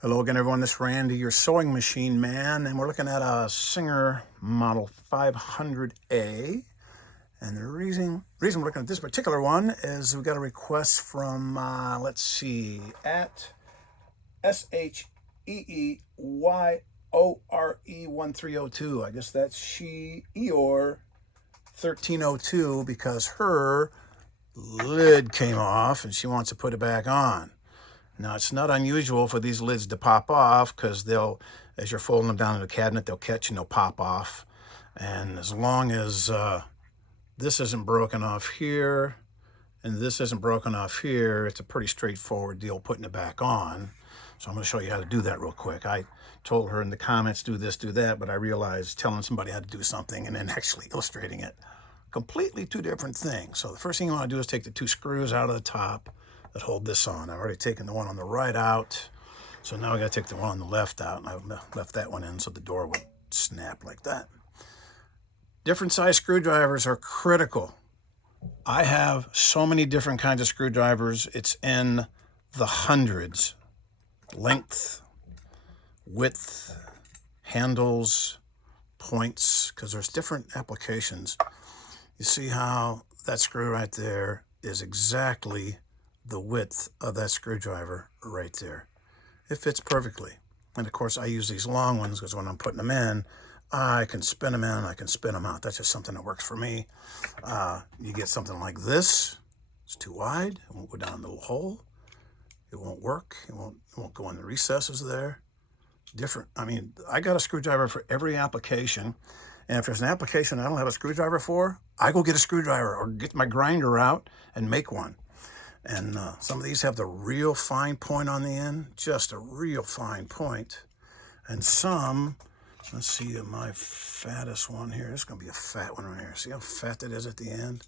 Hello again, everyone. This is Randy, your sewing machine man, and we're looking at a Singer Model 500A. And the reason we're looking at this particular one is we got a request from, let's see, at SHEEYORE1302. I guess that's Eeyore 1302 because her lid came off and she wants to put it back on. Now, it's not unusual for these lids to pop off because they'll, as you're folding them down in the cabinet, they'll catch and they'll pop off. And as long as this isn't broken off here and this isn't broken off here, it's a pretty straightforward deal putting it back on. So I'm going to show you how to do that real quick. I told her in the comments, do this, do that, but I realized telling somebody how to do something and then actually illustrating it, completely two different things. So the first thing you want to do is take the two screws out of the top that hold this on. I've already taken the one on the right out, so now I got to take the one on the left out, and I've left that one in so the door would snap like that. Different size screwdrivers are critical. I have so many different kinds of screwdrivers. It's in the hundreds. Length, width, handles, points, because there's different applications. You see how that screw right there is exactly the width of that screwdriver right there. It fits perfectly. And of course I use these long ones because when I'm putting them in, I can spin them in, I can spin them out. That's just something that works for me. You get something like this, it's too wide, it won't go down the little hole, it won't work, it won't go in the recesses there. Different, I mean, I got a screwdriver for every application, and if there's an application I don't have a screwdriver for, I go get a screwdriver or get my grinder out and make one. And some of these have the real fine point on the end, just a real fine point. And some, let's see, my fattest one here, this is going to be a fat one right here. See how fat that is at the end?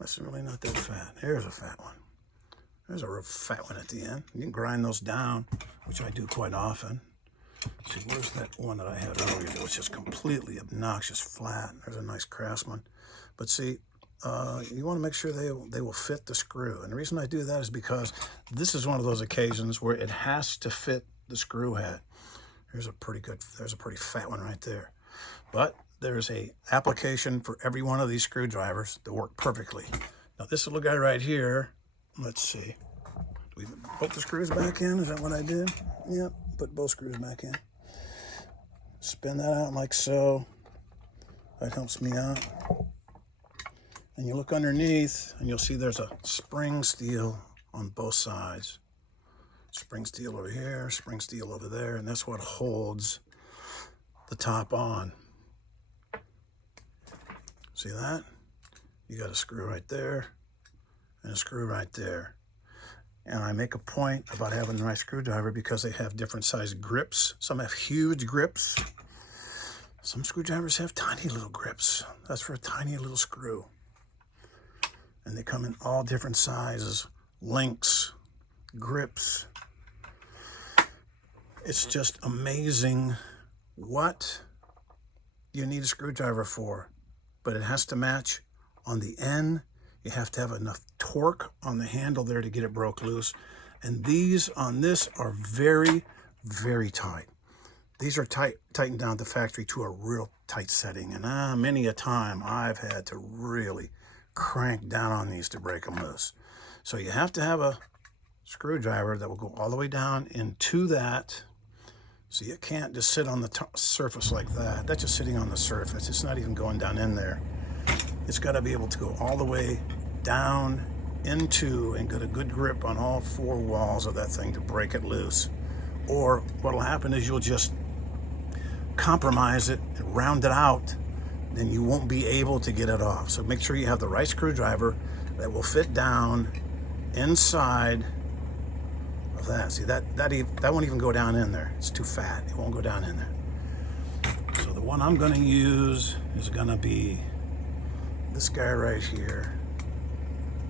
That's really not that fat. Here's a fat one. There's a real fat one at the end. You can grind those down, which I do quite often. See, where's that one that I had earlier that was just completely obnoxious flat? There's a nice Craftsman. But see, you want to make sure they will fit the screw. And the reason I do that is because this is one of those occasions where it has to fit the screw head. There's a pretty fat one right there. But there's a application for every one of these screwdrivers that work perfectly. Now this little guy right here, let's see. Do we put the screws back in? Is that what I did? Yep, put both screws back in. Spin that out like so. That helps me out. And you look underneath and you'll see there's a spring steel on both sides. Spring steel over here, spring steel over there, and that's what holds the top on. See that? You got a screw right there and a screw right there. And I make a point about having the right screwdriver because they have different size grips. Some have huge grips. Some screwdrivers have tiny little grips. That's for a tiny little screw. And they come in all different sizes, lengths, grips. It's just amazing what you need a screwdriver for, but it has to match on the end. You have to have enough torque on the handle there to get it broke loose. And these on this are very, very tight. These are tightened down at the factory to a real tight setting. And many a time I've had to really crank down on these to break them loose. So you have to have a screwdriver that will go all the way down into that. So you can't just sit on the surface like that. That's just sitting on the surface. It's not even going down in there. It's got to be able to go all the way down into and get a good grip on all four walls of that thing to break it loose. Or what'll happen is you'll just compromise it and round it out, then you won't be able to get it off. So make sure you have the right screwdriver that will fit down inside of that. See, that won't even go down in there. It's too fat. It won't go down in there. So the one I'm going to use is going to be this guy right here,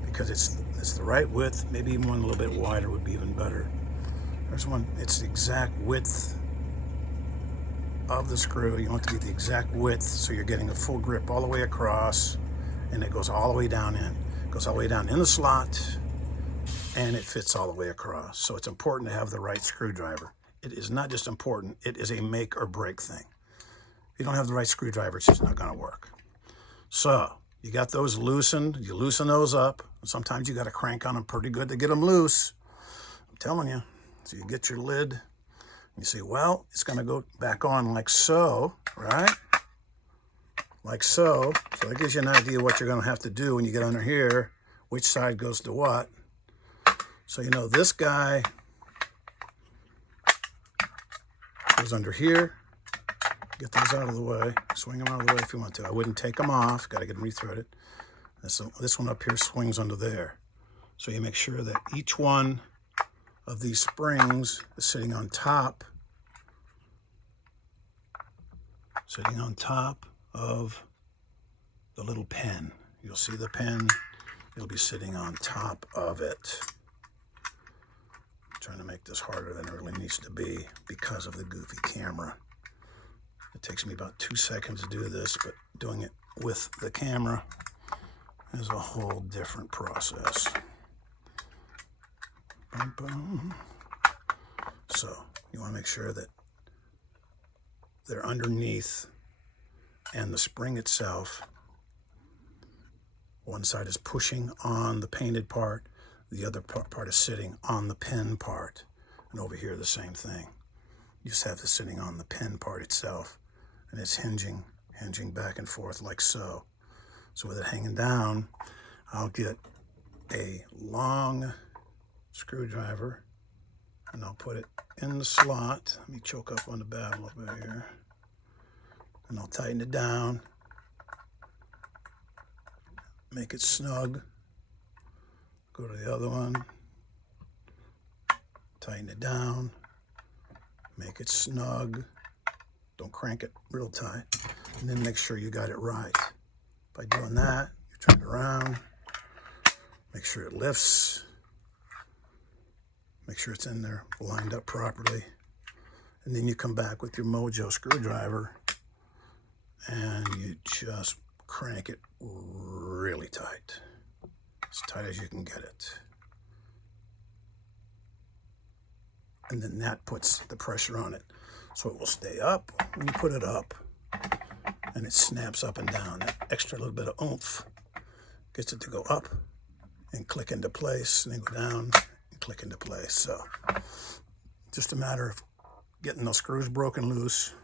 because it's the right width. Maybe even one a little bit wider would be even better. There's one, it's the exact width of the screw. You want to get the exact width so you're getting a full grip all the way across, and it goes all the way down in. It goes all the way down in the slot, and it fits all the way across. So it's important to have the right screwdriver. It is not just important, it is a make or break thing. If you don't have the right screwdriver, it's just not going to work. So you got those loosened, you loosen those up. Sometimes you got to crank on them pretty good to get them loose. I'm telling you. So you get your lid, you see, well, it's going to go back on like so, right? Like so. So that gives you an idea what you're going to have to do when you get under here, which side goes to what. So you know this guy goes under here. Get those out of the way. Swing them out of the way if you want to. I wouldn't take them off. Got to get them rethreaded. This one up here swings under there. So you make sure that each one of these springs is sitting on top of the little pen. You'll see the pen. It'll be sitting on top of it. I'm trying to make this harder than it really needs to be because of the goofy camera. It takes me about 2 seconds to do this, but doing it with the camera is a whole different process. Boom, boom. So you want to make sure that they're underneath and the spring itself, one side is pushing on the painted part, the other part is sitting on the pen part. And over here the same thing. You just have it sitting on the pen part itself, and it's hinging back and forth like so. So with it hanging down, I'll get a long screwdriver and I'll put it in the slot. Let me choke up on the bad a little bit here. And I'll tighten it down, make it snug. Go to the other one, tighten it down, make it snug. Don't crank it real tight. And then make sure you got it right. By doing that, you turn it around, make sure it lifts, make sure it's in there lined up properly. And then you come back with your Mojo screwdriver and you just crank it really tight. As tight as you can get it. And then that puts the pressure on it. So it will stay up when you put it up. And it snaps up and down. That extra little bit of oomph gets it to go up and click into place, and then go down and click into place. So just a matter of getting those screws broken loose,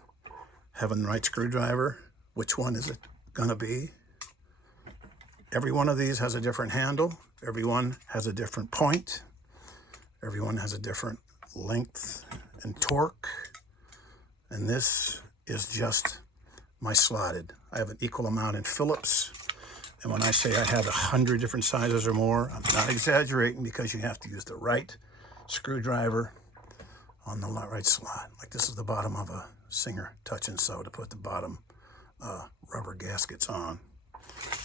having the right screwdriver. Which one is it gonna be? Every one of these has a different handle. Every one has a different point. Every one has a different length and torque. And this is just my slotted. I have an equal amount in Phillips. And when I say I have 100 different sizes or more, I'm not exaggerating, because you have to use the right screwdriver on the right slot. Like this is the bottom of a Singer touch and sew to put the bottom rubber gaskets on.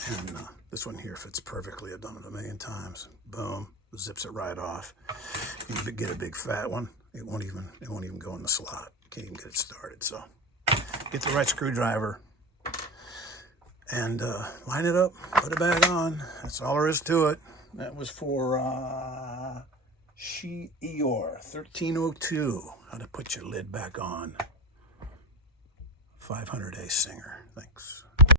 And this one here fits perfectly. I've done it a million times. Boom, zips it right off. You get a big fat one, it won't even go in the slot. Can't even get it started. So get the right screwdriver and line it up, put it back on. That's all there is to it. That was for Eeyore 1302. How to put your lid back on. 500A Singer. Thanks.